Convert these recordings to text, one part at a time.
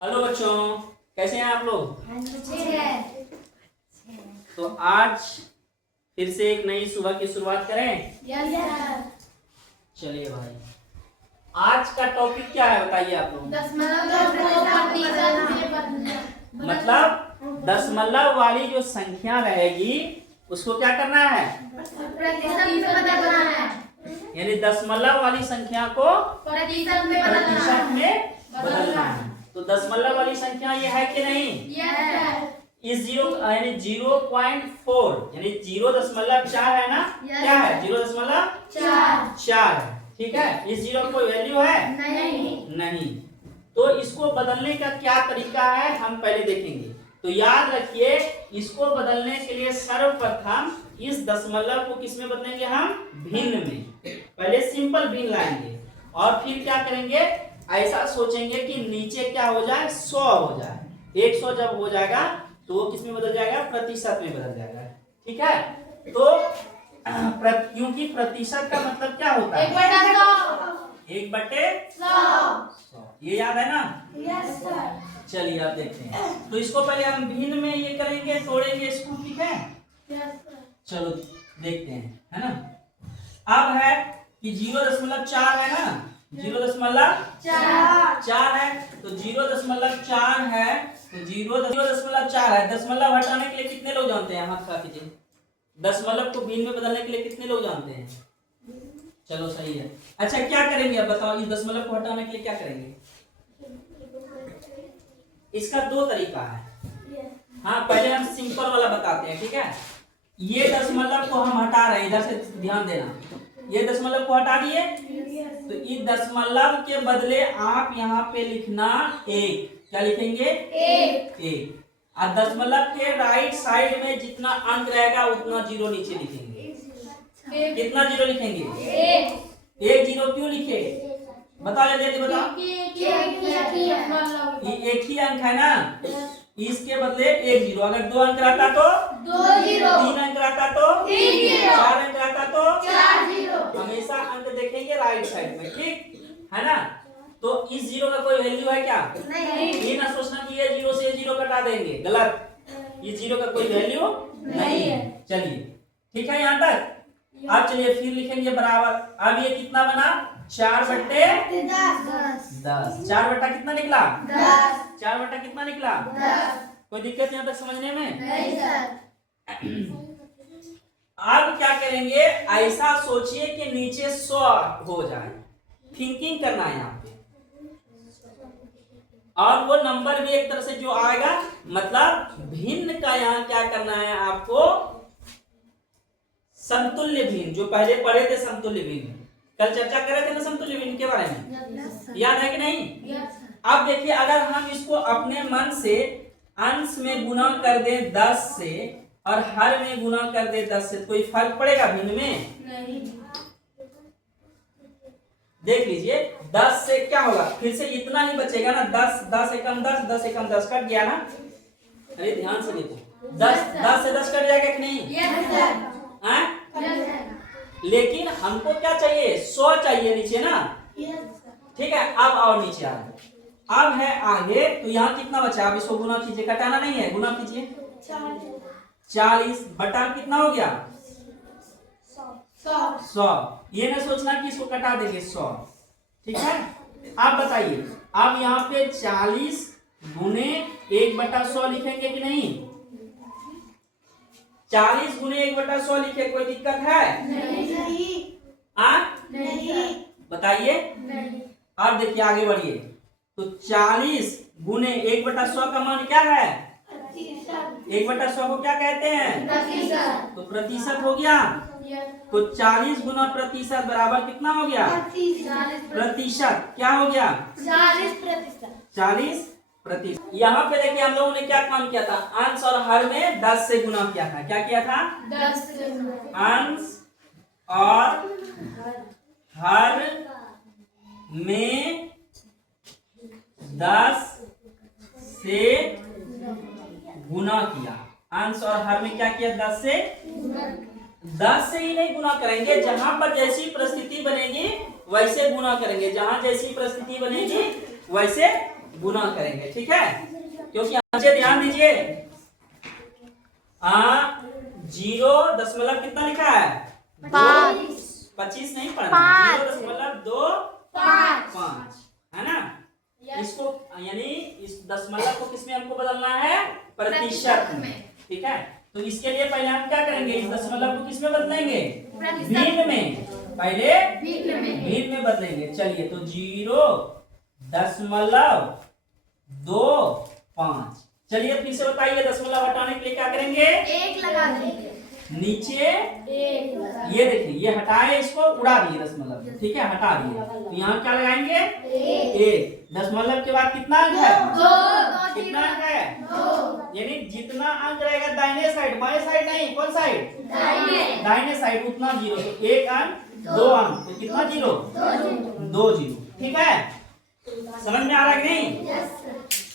Hello बच्चों, कैसे हैं आप लोग। तो आज फिर से एक नई सुबह की शुरुआत करें। चलिए भाई, आज का टॉपिक क्या है बताइए आप लोग। मतलब दशमलव वाली जो संख्या रहेगी उसको क्या करना है, यानी दशमलव वाली संख्या को प्रतिशत में बदलना है। तो दशमलव वाली संख्या ये है कि नहीं। इस जीरो यानी 0.4 यानी 0.4 है ना। क्या है 0.4 है। ठीक है, इस जीरो की कोई वैल्यू है नहीं। तो इसको बदलने का क्या तरीका है हम पहले देखेंगे। तो याद रखिए, इसको बदलने के लिए सर्वप्रथम इस दशमलव को किस में बदलेंगे, हम भिन्न में। पहले सिंपल भिन्न लाएंगे और फिर क्या करेंगे, ऐसा सोचेंगे कि नीचे क्या हो जाए, 100 हो जाए। 100 जब हो जाएगा तो वो किस में बदल जाएगा, प्रतिशत में बदल जाएगा। ठीक है, तो क्योंकि प्रतिशत का मतलब क्या होता है, 1/100। ये याद है ना। चलिए आप देखते हैं। तो इसको पहले हम भिन्न में ये करेंगे, तोड़ेंगे इसको। ठीक है, चलो देखते हैं, है ना। अब है कि 0.4 है ना, 0.4 है। तो 0.4 है, तो 0.4 है। दशमलव हटाने के लिए कितने लोग जानते हैं, हाथ खा कीजिए। दशमलव को भिन्न में बदलने के लिए कितने लोग जानते हैं। चलो सही है। अच्छा क्या करेंगे अब बताओ, इस दशमलव को हटाने के लिए क्या करेंगे। इसका दो तरीका है। हाँ, पहले हम सिंपल वाला बताते हैं। ठीक है, ये दशमलव को हम हटा रहे हैं, इधर से ध्यान देना। ये दशमलव को हटा दिए, तो इस दशमलव के बदले आप यहाँ पे लिखना 1। क्या लिखेंगे, 1। और दशमलव के राइट साइड में जितना अंक रहेगा उतना जीरो नीचे लिखेंगे। कितना जीरो लिखेंगे, 1 जीरो। क्यों लिखे, बता जल्दी बताओ। एक ही अंक है ना, इसके बदले 1 जीरो। अगर 2 अंक रहता तो 2 जीरो, 3 अंक रहता तो 3 जीरो, 4 अंक रहता तो 4 जीरो। हमेशा अंक देखेंगे राइट साइड में, ठीक है ना। तो इस जीरो का कोई वैल्यू है क्या, नहीं। ये ना सोचना कि ये जीरो से जीरो कटा देंगे, गलत। इस जीरो का कोई वैल्यू नहीं है। चलिए ठीक है यहाँ तक। अब चलिए फिर लिखेंगे बराबर। अब ये कितना बना, 4/10। 4 बट्टा कितना निकला, 10। 4 बट्टा कितना निकला, 10। कोई दिक्कत यहाँ तक समझने में, नहीं सर। अब क्या करेंगे, ऐसा सोचिए कि नीचे 100 हो जाए। थिंकिंग करना है यहाँ पे। और वो नंबर भी एक तरह से जो आएगा, मतलब भिन्न का यहाँ क्या करना है आपको, समतुल्य भिन्न। जो पहले पढ़े थे समतुल्य भिन्न, कल चर्चा कर रहे थे ना समतुल्य भिन्न के बारे में, याद है कि नहीं। अब देखिए, अगर हम इसको अपने मन से अंश में गुना कर दें 10 से और हर में गुना कर दें 10 से, कोई फर्क पड़ेगा भिन्न में, नहीं। देख लीजिए 10 से क्या होगा, फिर से इतना ही बचेगा ना। 10 एकम 10, 10 एकम 10 कट गया ना। अरे ध्यान से देखो, 10 से 10 कट जाएगा कि नहीं, लेकिन हमको क्या चाहिए, 100 चाहिए नीचे ना। ठीक है, अब और नीचे आ गए। अब है आगे, तो यहाँ कितना बचा, अब इसको गुना कीजिए, कटाना नहीं है, गुना कीजिए। 40 बटा कितना हो गया, 100। ये ना सोचना कि इसको कटा देंगे 100। ठीक है, आप बताइए, अब यहाँ पे 40 गुने 1/100 लिखेंगे कि नहीं। 40 गुने 1/100 लिखे, कोई दिक्कत है, नहीं। नहीं, बताइए। अब देखिए आगे बढ़िए। तो 40 गुने 1/100 का मान क्या है, 1/100 को क्या कहते हैं, प्रतिशत। तो प्रतिशत हो गया। तो 40 गुना प्रतिशत बराबर कितना हो गया, प्रतिशत। क्या हो गया, 40%। यहाँ पे देखिए हम लोगों ने क्या काम किया था, अंश और हर में 10 से गुना किया था। क्या किया था, 10 से। अंश और हर में 10 से गुना किया। अंश और हर में क्या किया, 10 से। 10 से ही नहीं गुना करेंगे, जहां पर जैसी परिस्थिति बनेगी वैसे गुना करेंगे। जहां जैसी परिस्थिति बनेगी वैसे गुना करेंगे, ठीक है। क्योंकि अच्छे ध्यान दीजिए, 0 कितना लिखा है 25 नहीं पढ़ना, 0.25 है ना। इसको यानी इस दशमलव को किसमें हमको बदलना है, प्रतिशत में, ठीक है। तो इसके लिए पहले हम क्या करेंगे, इस दशमलव को किसमें बदलेंगे, भिन्न में, पहले भिन्न में बदलेंगे। चलिए तो 0.25। चलिए फिर से बताइए, दशमलव हटाने के लिए क्या करेंगे, 1 लगा देंगे नीचे 1 ये देखिए, ये हटाए, इसको उड़ा दिए दशमलव, ठीक है, हटा दिए। तो यहाँ क्या लगाएंगे 1। दशमलव के बाद कितना अंक है, 2। कितना अंक है 2। यानी जितना अंक रहेगा दाहिने साइड, बाएं साइड नहीं, कौन साइड, दाहिने साइड, उतना 0। तो 1 अंक 2 अंक, तो कितना 0, 2 0, ठीक है। समझ में आ रहा है कि नहीं।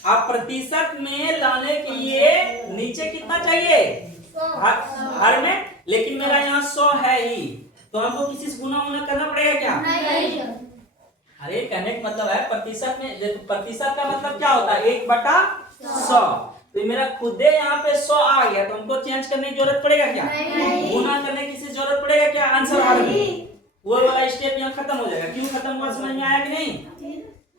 अब प्रतिशत में लाने के लिए नीचे कितना चाहिए, हर में, लेकिन मेरा यहाँ 100 है ही, तो हमको किसी से गुना करना पड़ेगा क्या, नहीं। अरे कहने का मतलब है प्रतिशत में, प्रतिशत का मतलब क्या होता है, 1/100। तो मेरा खुदे यहाँ पे 100 आ गया, तो हमको चेंज करने की जरूरत पड़ेगा क्या, गुना करने की जरूरत पड़ेगा क्या, आंसर हर में। वो वाला स्टेप यहाँ खत्म हो जाएगा। क्यों खत्म हुआ, समझ में आया कि नहीं।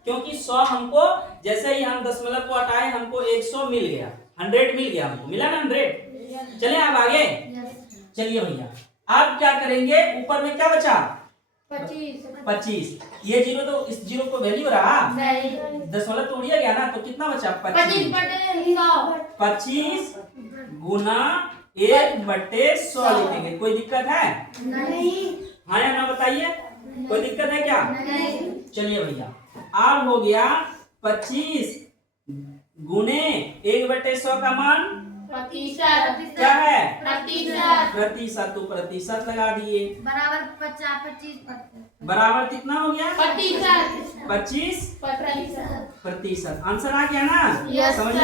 क्योंकि 100 हमको, जैसे ही हम दशमलव को हटाए, हमको 100 मिल गया, 100 मिल गया, हमको मिला ना 100। चलिए अब आगे, चलिए भैया अब क्या करेंगे, ऊपर में क्या बचा 25। ये 0 तो इस 0 को वैल्यू रहा नहीं, दशमलव तो उड़िया गया ना, तो कितना बचा 25 गुना 1/100 लिखेंगे। कोई दिक्कत है, नहीं। हाँ या ना बताइए, कोई दिक्कत है क्या, नहीं। चलिए भैया अब हो गया 25 गुने 1/100 का मान प्रतिशत क्या है, प्रतिशत। तो प्रतिशत लगा दिए, बराबर 25 बराबर कितना हो गया, 25 25%। आंसर आ गया ना, समझ